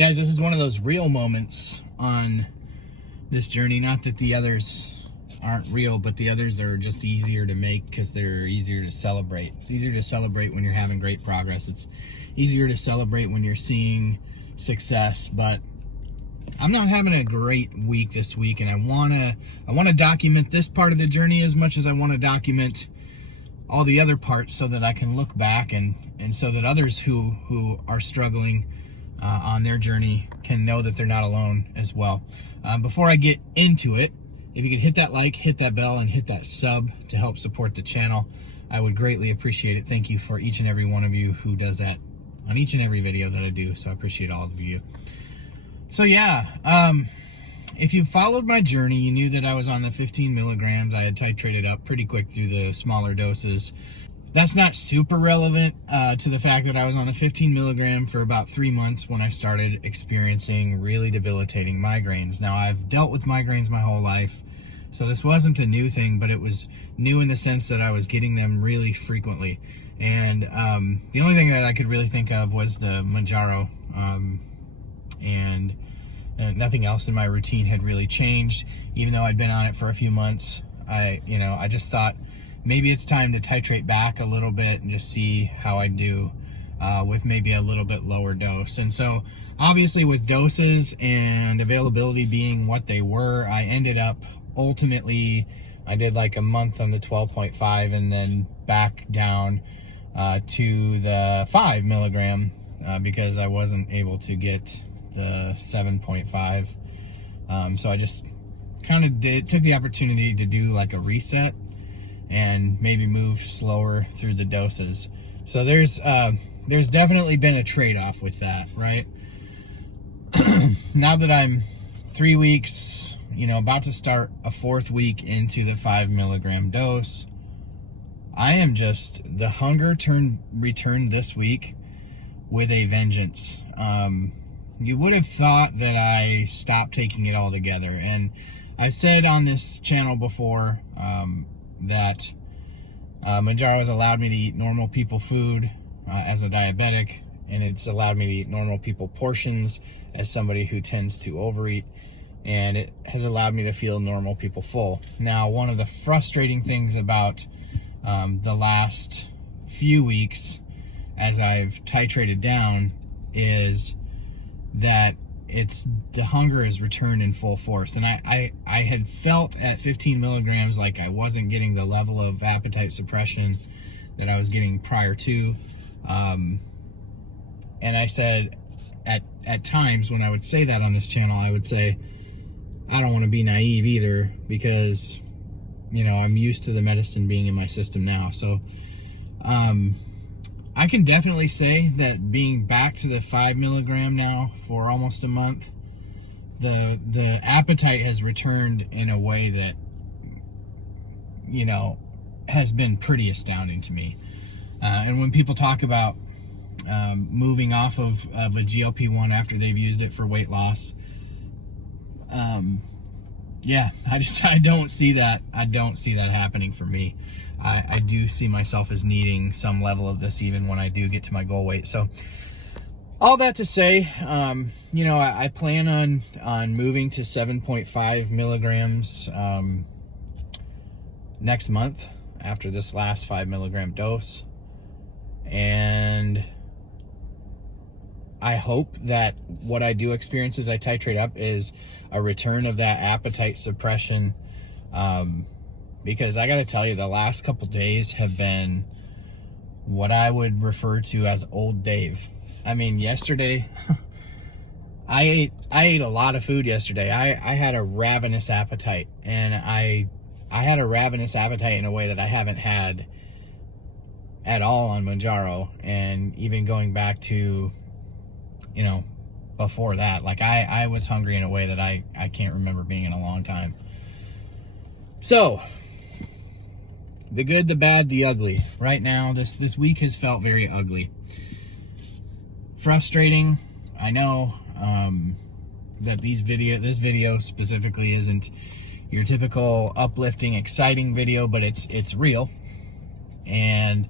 Guys, this is one of those real moments on this journey. Not that the others aren't real, but the others are just easier to make because they're easier to celebrate. It's easier to celebrate when you're having great progress. It's easier to celebrate when you're seeing success. But I'm not having a great week this week, and I want to document this part of the journey as much as I want to document all the other parts, so that I can look back and so that others who are struggling on their journey can know that they're not alone as well. Before I get into it, if you could hit that like, hit that bell, and hit that sub to help support the channel, I would greatly appreciate it. Thank you for each and every one of you who does that on each and every video that I do. So I appreciate all of you. So yeah, if you followed my journey, you knew that I was on the 15 milligrams. I had titrated up pretty quick through the smaller doses. That's not super relevant to the fact that I was on a 15 milligram for about 3 months when I started experiencing really debilitating migraines. Now, I've dealt with migraines my whole life, so this wasn't a new thing, but it was new in the sense that I was getting them really frequently. And the only thing that I could really think of was the Mounjaro, and nothing else in my routine had really changed. Even though I'd been on it for a few months, I just thought, maybe it's time to titrate back a little bit and just see how I do with maybe a little bit lower dose. And so obviously, with doses and availability being what they were, I ended up ultimately, I did like a month on the 12.5 and then back down to the 5 milligram because I wasn't able to get the 7.5. So I just kind of took the opportunity to do like a reset and maybe move slower through the doses. So there's definitely been a trade-off with that, right? Now that I'm 3 weeks, about to start a 4th week into the 5 milligram dose, I am just, the hunger returned this week with a vengeance. You would have thought that I stopped taking it altogether. And I've said on this channel before, that Mounjaro has allowed me to eat normal people food as a diabetic, and it's allowed me to eat normal people portions as somebody who tends to overeat, and it has allowed me to feel normal people full. Now, one of the frustrating things about the last few weeks as I've titrated down is that the hunger has returned in full force. And I had felt at 15 milligrams like I wasn't getting the level of appetite suppression that I was getting prior to. And I said at times when I would say that on this channel, I would say, I don't want to be naive either, because, I'm used to the medicine being in my system now. So, I can definitely say that being back to the 5 milligram now for almost a month, the appetite has returned in a way that, has been pretty astounding to me. And when people talk about moving off of a GLP-1 after they've used it for weight loss, yeah, I don't see that. I don't see that happening for me. I do see myself as needing some level of this even when I do get to my goal weight. So all that to say, I plan on moving to 7.5 milligrams next month after this last 5 milligram dose. And I hope that what I do experience as I titrate up is a return of that appetite suppression, because I got to tell you, the last couple days have been what I would refer to as old Dave. I mean, yesterday, I ate a lot of food yesterday. I had a ravenous appetite, and I had a ravenous appetite in a way that I haven't had at all on Mounjaro, and even going back to, before that, like I was hungry in a way that I can't remember being in a long time. So, the good, the bad, the ugly. Right now, this week has felt very ugly. Frustrating, I know, that this video specifically isn't your typical uplifting, exciting video, but it's real. And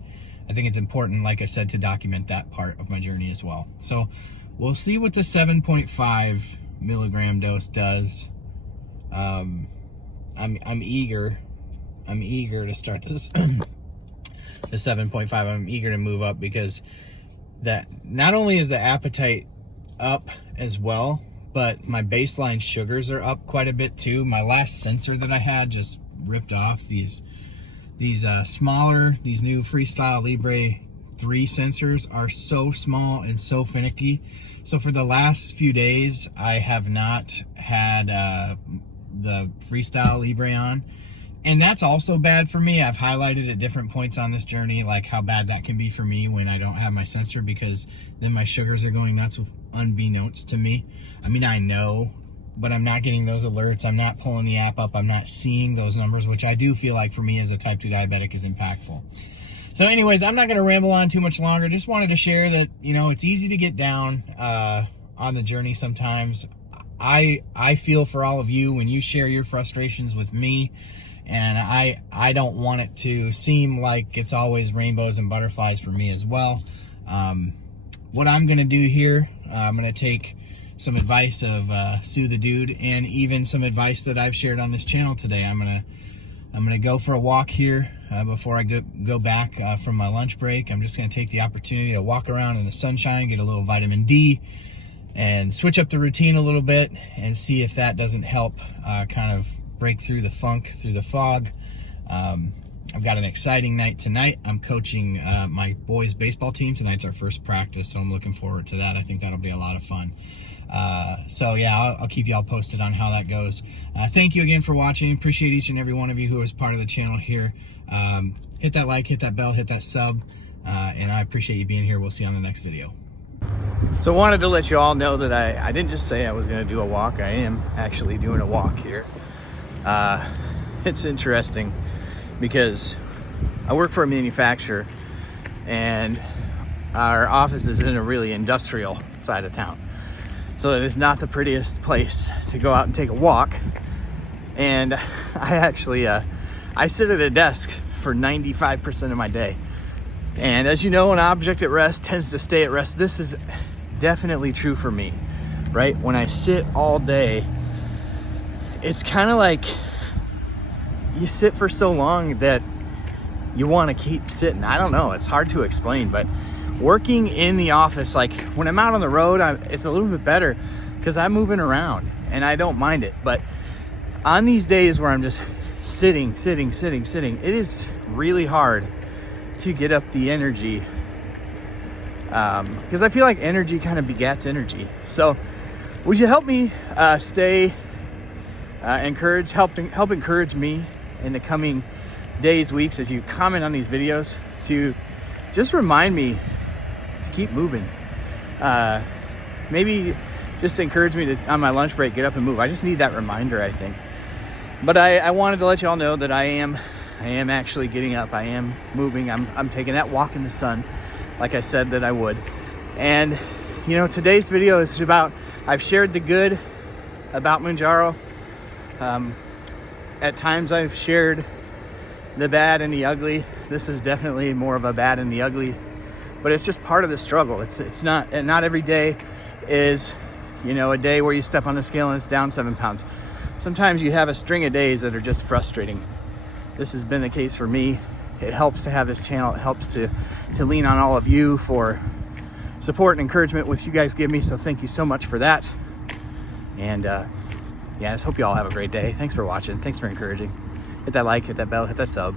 I think it's important, like I said, to document that part of my journey as well. So we'll see what the 7.5 milligram dose does. I'm eager to start this the 7.5. I'm eager to move up, because that not only is the appetite up as well, but my baseline sugars are up quite a bit too. My last sensor that I had just ripped off. These smaller, these new Freestyle Libre 3 sensors are so small and so finicky. So for the last few days, I have not had the Freestyle Libre on. And that's also bad for me. I've highlighted at different points on this journey, like how bad that can be for me when I don't have my sensor, because then my sugars are going nuts unbeknownst to me. I mean, I know, but I'm not getting those alerts. I'm not pulling the app up. I'm not seeing those numbers, which I do feel like for me as a type 2 diabetic is impactful. So anyways, I'm not going to ramble on too much longer. Just wanted to share that, you know, it's easy to get down on the journey sometimes. I feel for all of you when you share your frustrations with me, and I don't want it to seem like it's always rainbows and butterflies for me as well. What I'm going to do here, I'm going to take some advice of Sue the Dude, and even some advice that I've shared on this channel today. I'm gonna go for a walk here before I go back from my lunch break. I'm just gonna take the opportunity to walk around in the sunshine, get a little vitamin D, and switch up the routine a little bit, and see if that doesn't help kind of break through the funk, through the fog. I've got an exciting night tonight. I'm coaching my boys' baseball team. Tonight's our first practice, so I'm looking forward to that. I think that'll be a lot of fun. So yeah, I'll keep y'all posted on how that goes. Thank you again for watching. Appreciate each and every one of you who is part of the channel here. Hit that like, hit that bell, hit that sub, and I appreciate you being here. We'll see you on the next video. So wanted to let you all know that I didn't just say I was going to do a walk. I am actually doing a walk here. It's interesting because I work for a manufacturer, and our office is in a really industrial side of town. So it is not the prettiest place to go out and take a walk. And I actually, I sit at a desk for 95% of my day. And as you know, an object at rest tends to stay at rest. This is definitely true for me, right? When I sit all day, it's kind of like you sit for so long that you want to keep sitting. I don't know, it's hard to explain, but working in the office, like when I'm out on the road, it's a little bit better because I'm moving around and I don't mind it. But on these days where I'm just sitting, it is really hard to get up the energy, because I feel like energy kind of begets energy. So would you help me stay encouraged, help encourage me in the coming days, weeks, as you comment on these videos, to just remind me to keep moving. Maybe just encourage me to, on my lunch break, get up and move. I just need that reminder, I think. But I wanted to let you all know that I am actually getting up. I am moving. I'm taking that walk in the sun, like I said that I would. And you know, today's video is about, I've shared the good about Mounjaro. At times I've shared the bad and the ugly. This is definitely more of a bad and the ugly, but it's just part of the struggle. It's not every day is, you know, a day where you step on the scale and it's down 7 pounds. Sometimes you have a string of days that are just frustrating. This has been the case for me. It helps to have this channel. It helps to lean on all of you for support and encouragement, which you guys give me. So thank you so much for that. And yeah, I just hope you all have a great day. Thanks for watching. Thanks for encouraging. Hit that like, hit that bell, hit that sub.